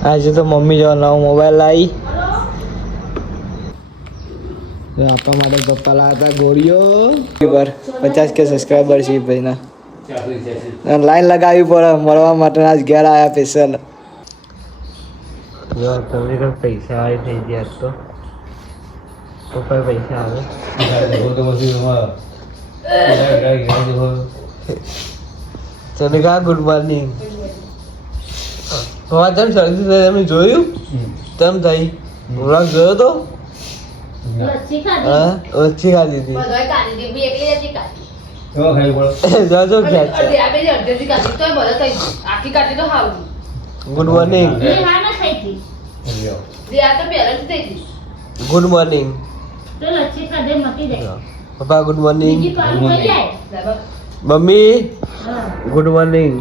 આજે તો મમ્મી જો નવો મોબાઈલ લાવી આપવા માટે પપ્પા લાવ્યા હતા ગોળીઓ પર 50K સબસ્ક્રાઈબર છે ભાઈના લાઈન લગાવી પડે મળવા માટે આજ ઘેર આવ્યા સ્પેશિયલ જો તમને કંઈક પૈસા આવી થઈ ગયા તો પપ્પા પૈસા આવે ચલો ગુડ મોર્નિંગ હા તેમ શરદી થઈ તમે જોયું તેમ થઈ વ્લોગ જોયો તો લચ્છી ખાધી હતી ગુડ મોર્નિંગ ગુડ મોર્નિંગ પપ્પા good morning mummy good morning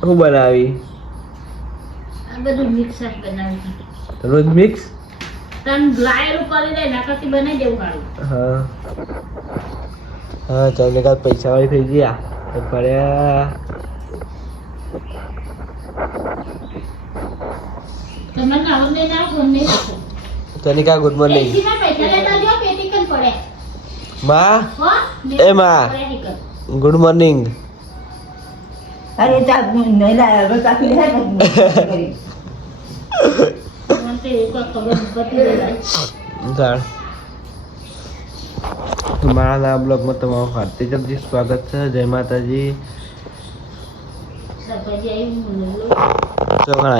શું બનાવી રોજ મિક્સ હા ચાલ કાલ પૈસા વાળી થઈ ગયા પડ્યા તનિકા ગુડ મોર્નિંગ માં એ માં ગુડ મોર્નિંગ અરે ચાલ નહીં લાયા રોજ આખી હે મારા નવા બ્લોગમાં તમારું હાર્દિક સ્વાગત છે જય માતાજી ચોકણ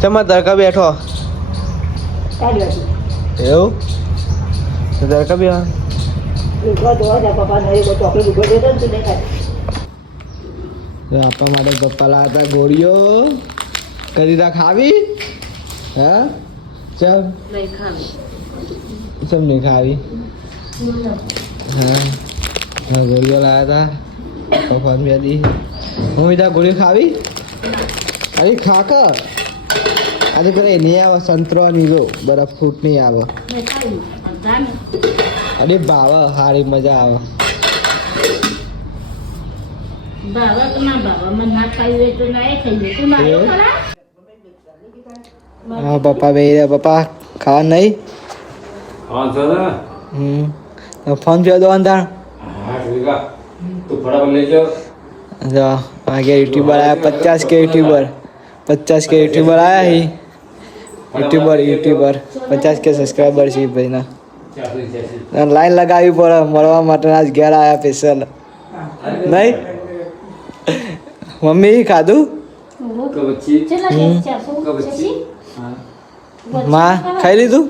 તમારે તડકા બેઠો એવું તડકા બે આપવા માટે પપ્પા લાવ્યા હતા ગોળીઓ કરી તા ખાવી હા ચમ ચમ નહીં ખાવી હા હા ગોળીઓ લાવ્યા હતા પપ્પા બે દી મમ્મી તા ગોળીઓ ખાવી અરે ખાક આજે કરે નહીં આવે સંતરો નહીં જો બરફ ફ્રૂટ નહીં આવે અરે ભાવે સારી મજા આવે હા પપ્પા બે પપ્પા ખાવા નહીં ફોન પે દો અંદર આગે યુટ્યુબર આયા 50K યુટ્યુબર 50K યુટ્યુબર આયા હી યુટ્યુબર 50K સબસ્ક્રાઈબર છે ભાઈના લાઈન લગાવી પડે મળવા માટે આજ ઘેર આવ્યા સ્પેશિયલ નહીં મમ્મી ખાધું માં ખાઈ લીધું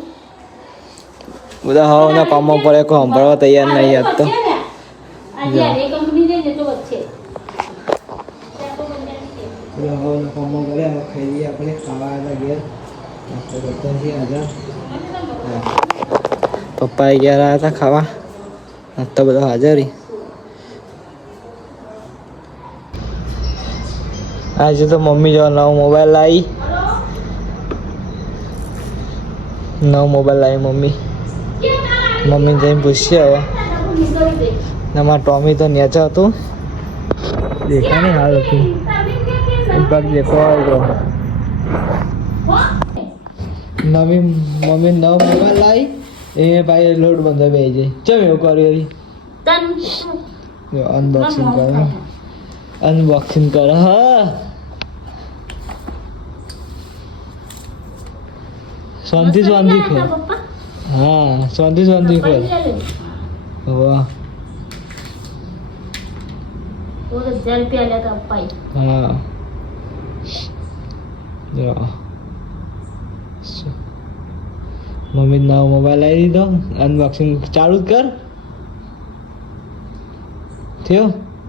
બધા હવાના કામમાં પડે કોઈ સાંભળવા તૈયાર નહીં યાદ તો ખાઈ લઈએ આપણે ખાવા ઘેર પપ્પા ઘેર આવ્યા હતા ખાવા તો બધા હાજરી આજે તો મમ્મી જો નવો મોબાઈલ લાવી મમ્મી જઈને પૂછશે હવે અમારા ટોમી તો નેચા હતું દેખા નહીં હાલ હતું પગ દેખો આવ્યો મમ્મી નવો મોબાઈલ લાવી એ ભાઈ લોડ બંધ બે જાય ચમ એવું કર્યું અનબોક્સિંગ કરો હા શાંતિ ખોલ હા શાંતિ ખોલ વાહ હા મમ્મી નવો મોબાઈલ આવી દીધો અનબોક્સિંગ ચાલુ જ કર થયો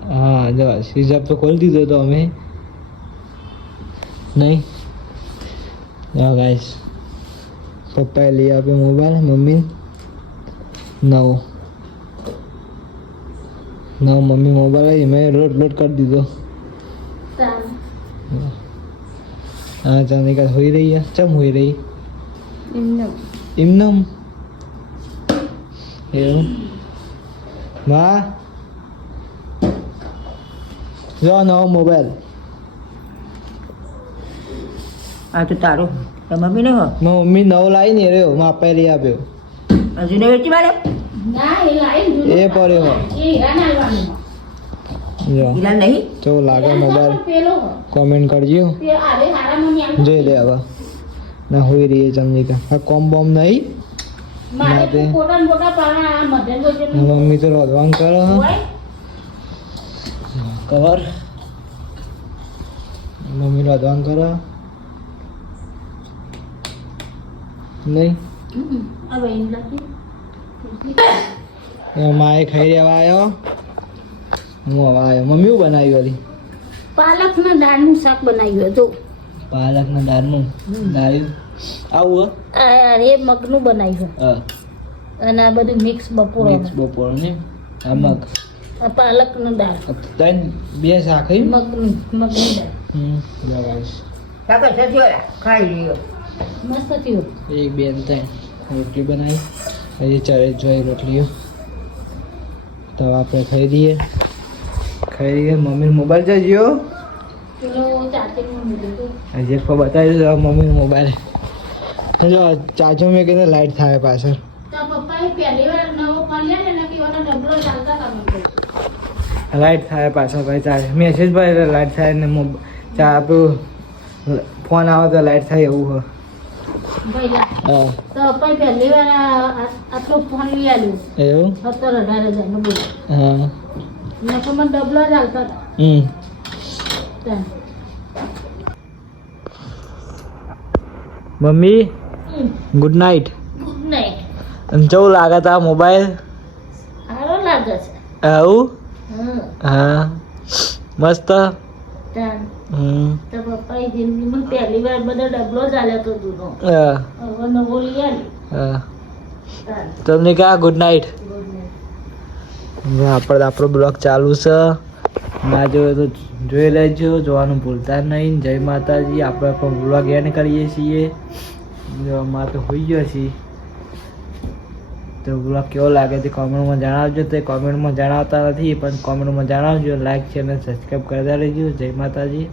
હા જો સ્વિચ ઓફ તો ખોલી દીધો તો અમે નહીં જો ગાઈસ પપ્પાએ લઈ આપ્યો મોબાઈલ મમ્મી નવો મમ્મી મોબાઈલ આવી મેં લોડ કરી દીધો હા ચાંદિકા હોઈ રહી ચમ હોઈ રહી એમનમ એવું માં જો આ નવો મોબાઈલ આ તો તારો તો મમ્મી ને હો મમ્મી નવો લાવી ને રહ્યો માપે લઈ આપ્યો હજુ ને વેચી મારે એ પડ્યો જો ઈલા નહીં જો લાગે મોબાઈલ કોમેન્ટ કરજો જોઈ લે હવે ના હોઈ રહી ચંદ્રિકા આ કોમ બોમ નહીં મમ્મી તો રોધવાન કરે કવર મમ્મી રોધવાન કરે નહીં માએ ખાઈ રહેવા આવ્યો હું હવે આવ્યો મમ્મી શું બનાવ્યું હતી પાલકના દાળનું શાક બનાવ્યું હતું પાલકના દાળનું દાળ આવું એ મગનું બનાવ્યું હા અને આ બધું મિક્સ બપોર મિક્સ બપોર ને આ મગ આ પાલકનું દાળ ત્રણ બે શાક હઈ મગની દાળ બરાબર કાકા સચ્યો ખાઈ લ્યો મસ્ત થયું એક બેન ત્રણ રોટલી બનાવી હજી ચરે જોઈ રોટલીઓ તો આપણે ખાઈ દઈએ મમ્મી મોબાઈલ જજો પેલો ચાર્જિંગમાં મૂક્યું હતું હજી એક બતાવી દો મમ્મી મોબાઈલ જો ચાર્જર મેં કીધું લાઈટ થાય પાછળ તો પપ્પાએ પહેલી વાર નવો ફોન લે ને કે ઓનો ડબલો ચાલતા કામ લાઈટ થાય પાછળ ભાઈ ચાર્જ મેસેજ ભાઈ લાઈટ થાય ને ચા આપણું ફોન આવે તો લાઈટ થાય એવું હોય ભાઈ હા તો પપ્પાએ પહેલી વાર આટલો ફોન લઈ આવ્યો એવું 17,000 નો બોલ હા નકર મને ડબલો ચાલતા હતા mummy good night good night અને કેવું લાગે તા મોબાઈલ સારો લાગે છે આવું હમ હા મસ્ત તાન હમ તો પપ્પાએ જિંદગીમાં પહેલી વાર બધો ડબલો ચાલ્યો તો જૂનો હા હવે નવો લઈ આવ્યો હા તાન તમને કહા ગુડ નાઇટ ગુડ નાઇટ આપણો બ્લોગ ચાલુ છે ના જોયો તો જોઈ લેજો જોવાનું ભૂલતા નહીં જય માતાજી આપણે પણ બ્લોગ એને કરીએ છીએ જો માં તો હોઈ ગયો છીએ તો બ્લોગ કેવો લાગે તે કોમેન્ટમાં જણાવજો તે કોમેન્ટમાં જણાવતા નથી પણ કોમેન્ટમાં જણાવજો લાઈક છે અને સબસ્ક્રાઈબ કરતા રહેજો જય માતાજી